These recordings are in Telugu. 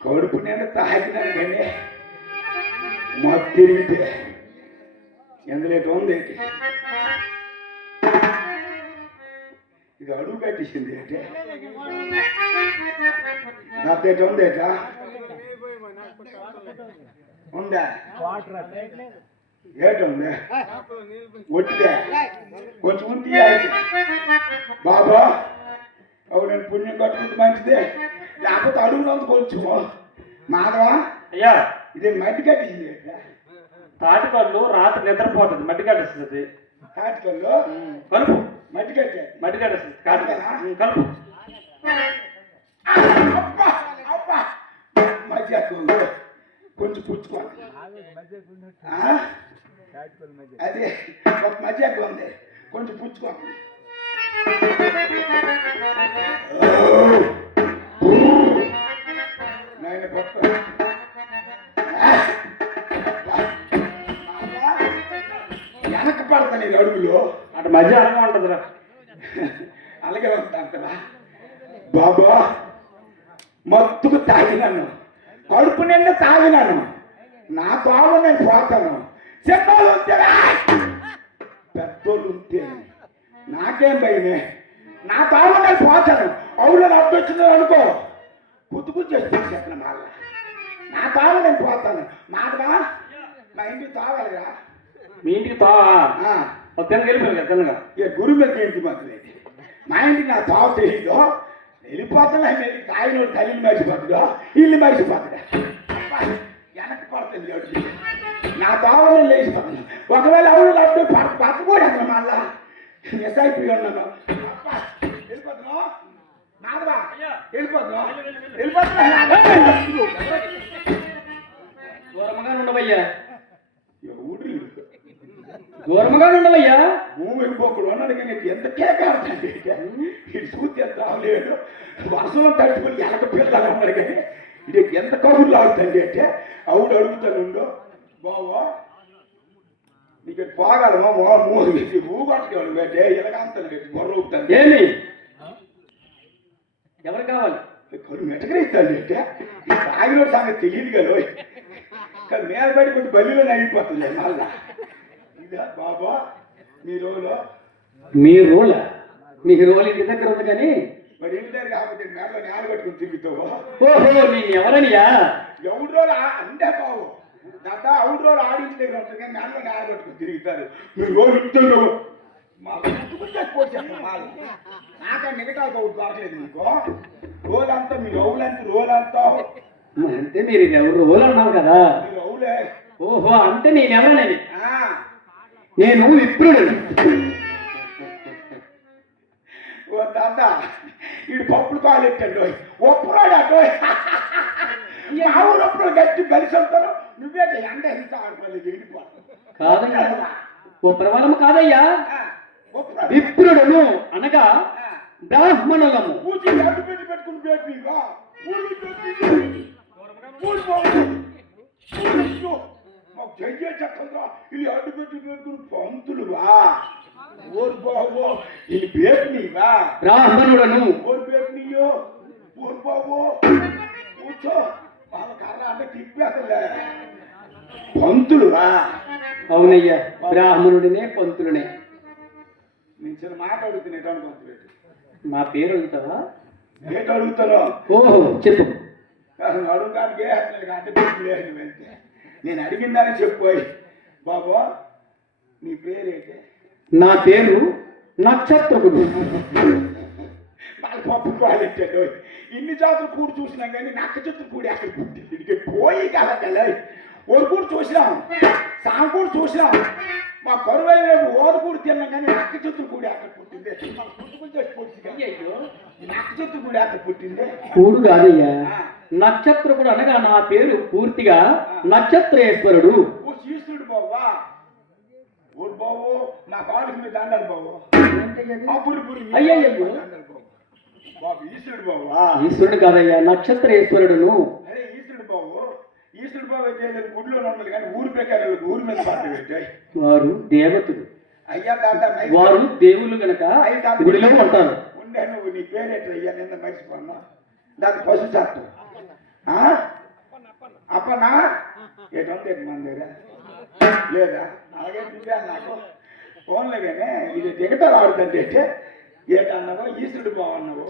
కడుపు నేను తాగినాను కానీ మాకు తిరిగితే ఎందులో ఉంది ఇది అడుగు కట్టించింది అంటే నాతో ఉంది ఏటా ఉందా ఏటుంది ఒట్టిదే కొంచెం ఉంది బాబా అవు నేను పుణ్యం కట్టుకుంటే మంచిదే లేకపోతే అడుగునందుకు కొంచెం మాధవా అయ్యా ఇదే మట్టి కట్టింది తాటికల్లు రాత్రి నిద్రపోతుంది మట్టి కట్టిస్తుంది తాటికల్లు కలుపు మట్టి కట్టే మట్టి కట్టిస్తుంది కలుపు మధ్య కొంచెం పుచ్చుకోండి అదే ఒక మధ్య ఉంది కొంచెం పుచ్చుకోండి నాయన పట్టు వెనక పడతా నేను అడుగులో అటు మధ్య అనగా ఉంటుందిరా అలాగే ఉంటాను కదా బాబా మత్తుకు తాగినాను కడుపు నిండా తాగినాను నా తోడు నేను పోతాను చిన్నోళ్ళు ఉంటే పెద్దోళ్ళు ఉంటే నాకేం భయమే నా తోడు నేను పోతాను అవును అడ్డు వచ్చింది అనుకో కుతుకు చేసి చెప్పిన మళ్ళా నా తోడు నేను పోతాను మాటగా మా ఇంటికి తాగలిగా మీ ఇంటికి తావా తినగ వెళ్ళిపోయారు కదా తినగా ఇక గురువు మీద ఇంటి మాత్రం మా ఇంటికి నా తావు తెలీదు వెళ్ళిపోతున్నా వెళ్ళి తాగినోడు తల్లిని మర్చిపోతుందో ఇల్లు మర్చిపోతుందా వెనక్కి పడుతుంది ఎవరికి నా తావని లేచిపోతున్నా ఒకవేళ అవును లడ్డు పట్టుకోడు అక్కడ మళ్ళా మిస్ అయిపోయి ఉన్నాను వెళ్ళిపోతున్నావు నాదవా వెళ్ళిపోతున్నావు దూరముగా ఉండవయ్యా ఊరి దూరముగా ఉండవయ్యా భూమి వెళ్ళిపోకూడదు అన్నాడు కానీ ఎంత కేక ఆడుతుంది ఇటు చూస్తే ఎంత రావలేడు వర్షం తడిచిపోయి ఎనక పిల్లలు అన్నాడు కానీ ఇది ఎంత కబుర్లు ఆడుతుంది అంటే అవుడు అడుగుతాను బావా నీకు పోగలమా ఊగొట్టేవాడు పెట్టే ఎలాగంతాను పెట్టి బొర్ర ఊపుతాను ఏమి ఎవరు కావాలి కొన్ని మెటకరిస్తాను అంటే తాగిన సంగతి తెలియదు కదా కానీ మీద పడి కొంచెం బల్లిలో నగిపోతుంది మళ్ళా ఇదా బాబా మీ రోలా ఇంటి దగ్గర ఉంది కానీ మరి ఇంటి దగ్గర కాకపోతే మేడలో నేల కట్టుకుని తిరుగుతావు ఓహో నేను ఎవరనియా ఎవరి రోజు అంటే బాబు దాంతో అవుడు రోజు ఆడింటి దగ్గర ఉంటుంది కానీ మేడలో నేల కట్టుకుని తిరుగుతారు మీరు రోజు ఇస్తారు నాక మిగతా ఒకటి బాగలేదు నీకు రోజంతా మీరు రోజంతా అంటే మీరు ఎవరు రోలు అన్నావు కదా మీరు అవులే ఓహో అంటే నేనెవరని నేను విప్రుడు తాత వీడు పప్పులు కాలు ఎట్టాడు ఒప్పురాడు అటు మా ఊరప్పుడు గట్టి కలిసి వస్తాను నువ్వే ఎండ ఎంత ఆడుకోలేదు వెళ్ళిపోతాను కాదయ్యా ఓ ప్రమాణము కాదయ్యా విప్రుడును అనగా బ్రాహ్మణులము పూచి అడ్డు పెట్టి పెట్టుకుని బేటీగా మాకు చెయ్యే చక్కగా ఇది అడ్డు పెట్టి పెట్టుకుని పంతులువా ఓరు బాబో ఇది బేటీవా బ్రాహ్మణుడను ఓరు బేటీయో ఓరు బాబో కూర్చో వాళ్ళ కర్ర అంటే తిప్పేసలే పంతులువా అవునయ్యా బ్రాహ్మణుడినే పంతులునే నేను చిన్న మాట అడుగుతున్నా పంతులు నా పేరు అడుగుతావా ఏంటి అడుగుతాను ఓహో చెప్పు అడుగుతానికి అడ్డపెట్టి వెళ్తే నేను అడిగిందని చెప్పోయి బాబు నీ పేరేంటి నా పేరు నక్షత్రకుడు వాళ్ళ పప్పు పాలెట్టాడు ఇన్ని జాతులు కూడి చూసినాం కానీ నక్షత్రం కూడి అక్కడ పుట్టింది పోయి కదా ఓరు కూడా చూసినాం సాం కూడా చూసినాం మా కరువైన ఓరు కూడా తిన్నాం కానీ నక్షత్రం కూడి అక్కడ పుట్టింది నక్షత్రం కూడి అక్కడ పుట్టింది కూడు కాదయ్యా నక్షత్రకుడు అనగా నా పేరు పూర్తిగా నక్షత్రేశ్వరుడు ఓ శీర్షుడు బాబా ఓరు బాబు నా కాలుకి మీద దండాలి బాబు అప్పుడు అయ్యయ్యో బాబు ఈశ్వరుడు బాబా ఈశ్వరుడు కాదయ్యా నక్షత్రేశ్వరుడును అరే ఈశ్వరుడు బాబు ఈశ్వరుడు బాబు అయితే గుడిలో ఉండాలి కానీ ఊరు పెట్టారు ఊరి మీద పాట పెట్టాయి వారు దేవతలు అయ్యా దాదా వారు దేవుళ్ళు గనక గుడిలో ఉంటారు ఉండే నువ్వు నీ పేరేట అయ్యా నిన్న మర్చిపోన్నా దాని పశు చట్టం అప్పనా ఎటువంటి మన దగ్గర లేదా అలాగే చూశాను నాకు ఫోన్లో కానీ ఇది దిగటలు ఆడుతుంటే ఏటన్నావో ఈశ్వరుడు బాబు అన్నావు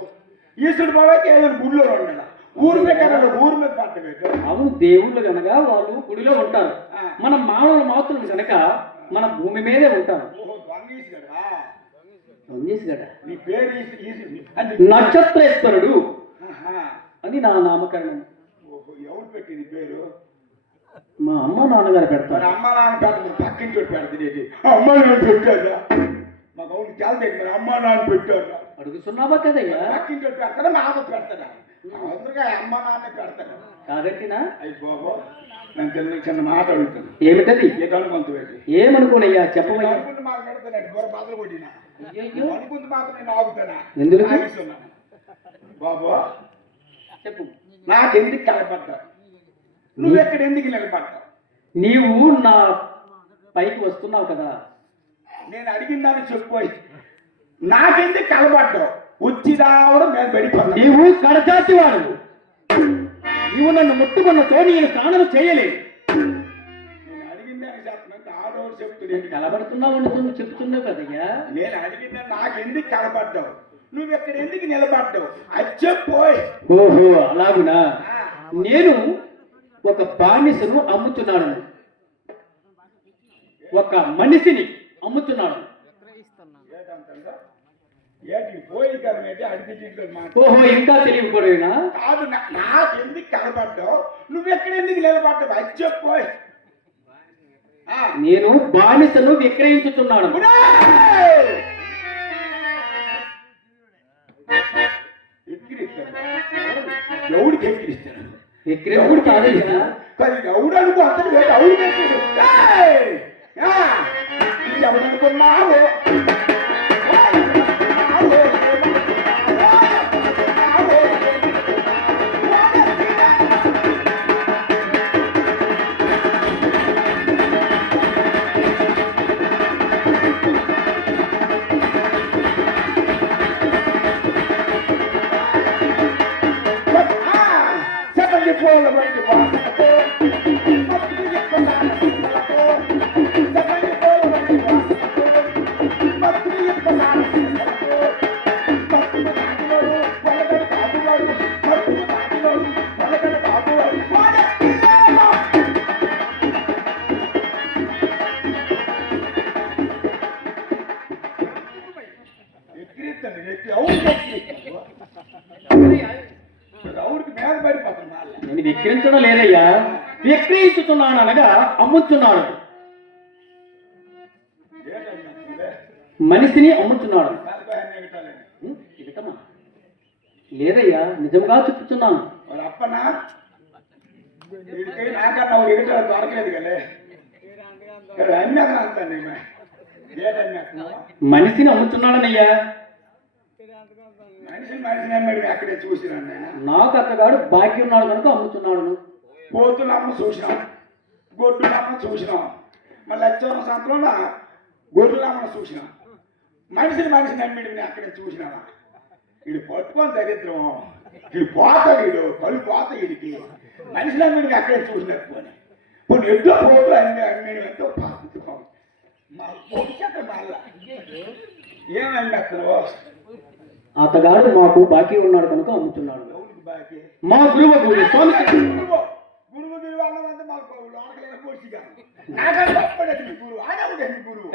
ఈశ్వరుడు బాబు అయితే ఏదైనా గుడిలో ఉండదా ఊరు పెట్టారు ఊరు మీద పట్ట పెట్టు అవును దేవుళ్ళు గనక వాళ్ళు గుడిలో ఉంటారు మనం మానవులు మాత్రం కనుక మన భూమి మీదే ఉంటాం నీ పేరు నక్షత్రేశ్వరుడు అని నా నామకరణం ఎవరు పెట్టింది పేరు మా అమ్మ నాన్నగారు పెడతారు అమ్మ నాన్న పెట్టదు పక్కింటి పెడుతుంది అమ్మ నాన్న పెట్టారా మా గౌడికి చాలా దగ్గర అమ్మ నాన్న పెట్టారా అడుగుతున్నావా కదయ్యా పక్కింటి పెడతారా నాకు పెడతాడా అందరిగా అమ్మ నాన్న పెడతాడు కాదట్టినా అయ్యి బాబు నేను చిన్న చిన్న మాట అడుగుతాను ఏమిటది ఏటనుకుంత పెట్టి ఏమనుకోనయ్యా చెప్పమయ్యా అనుకుంటే మాట పెడతాను బొర బాధలు కొట్టినా అనుకుంటే మాత్రం నేను ఆగుతానా ఎందుకు ఆగిస్తున్నాను బాబు చెప్పు నాకెందుకు కలపడ్డావు నువ్వెక్కడ ఎందుకు నిలబడ్డావు నీవు నా పైకి వస్తున్నావు కదా నేను అడిగిందని చెప్పు నాకెందుకు కలబడ్డావు వచ్చిదావడం నేను పడిపోతాను నీవు కడచాచి వాడు నీవు నన్ను ముట్టుకున్నతో నేను స్నానం చేయలేదు నేను అడిగిందని చెప్పినంత ఆడవాడు చెప్తున్నాను కలబడుతున్నావు అంటూ చెప్తున్నావు కదయ్యా నేను అడిగిందని నాకెందుకు కలబడ్డావు నువ్వు ఎక్కడ ఎందుకు నిలబడ్డావు అది చెప్పోయ్ ఓహో అలాగునా నేను ఒక బానిసను అమ్ముతున్నాను ఒక మనిషిని అమ్ముతున్నాను పోయి కదా అడిగి ఓహో ఇంకా తెలియకూడదునా కాదు నాకెందుకు కలబడ్డావు నువ్వు ఎక్కడ ఎందుకు నిలబడ్డావు అది చెప్పోయ్ నేను బానిసను విక్రయించుతున్నాను ఎవడికి ఎక్కిరిస్తాను విక్రయించుడు కాదయ్యా ఎవడు అనుకో అతను ఎవడు ఎవడనుకున్నావు నేను విక్రయించడం లేదయ్యా విక్రయించుతున్నాను అనగా అమ్ముతున్నాను మనిషిని అమ్ముతున్నాడు జీతమా? లేదయ్యా, నిజంగా చెప్తున్నాను. వాళ్ళ అప్పనా వీడికి నాకన్నా ఎగట దొరకలేదు కదే అన్నీ అంతండి ఏదన్నా మనిషిని అమ్ముతున్నాడనయ్యా. మనిషిని అమ్మాడు అక్కడే చూసినాను నేను. నాకు అత్తగాడు బాకీ ఉన్నాడు కనుక అమ్ముతున్నాడు. పోతున్నమ్మ చూసినాం, గొడ్డులమ్మ చూసినాం, మళ్ళీ వచ్చేవన్న సంతలో గొడ్డులమ్మను చూసినాం. మనిషిని నమ్మిడిని అక్కడే చూసినావా? వీడు పట్టుకొని దరిద్రం, వీడు పోతాడు, వీడు కళ్ళు పోత వీడికి. మనిషి నమ్మిడికి అక్కడే చూసినట్టు పోనీ కొన్ని ఎడ్లో పోతూ అమ్మిడి ఎంతో పాపం మా పొడిచక్క మళ్ళా ఏమని అతను అతగాడు మాకు బాకీ ఉన్నాడు కనుక అమ్ముతున్నాడు. ఎవరికి బాకీ? మా గురువు స్వామి గురువు అన్నమంటే మాకు లోకలైన కోసిగా నాకంటే గురువు ఆడవుడే గురువు.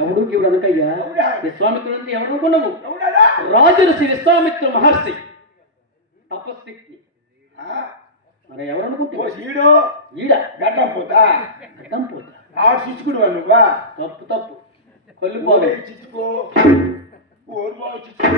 ఎవడు గీవుడు అనకయ్యా. విశ్వామిత్రుడు అంటే ఎవరు అనుకున్నావు? రాజర్షి విశ్వామిత్ర మహర్షి తపశక్తి. మరి ఎవరు అనుకుంటున్నావు? ఈడు ఈడ గడ్డం పోతా ఆడు చిచ్చుకుడు నువ్వా? తప్పు కళ్ళు పోలే చిచ్చుకో ఓడి బాగు చిచ్చుకో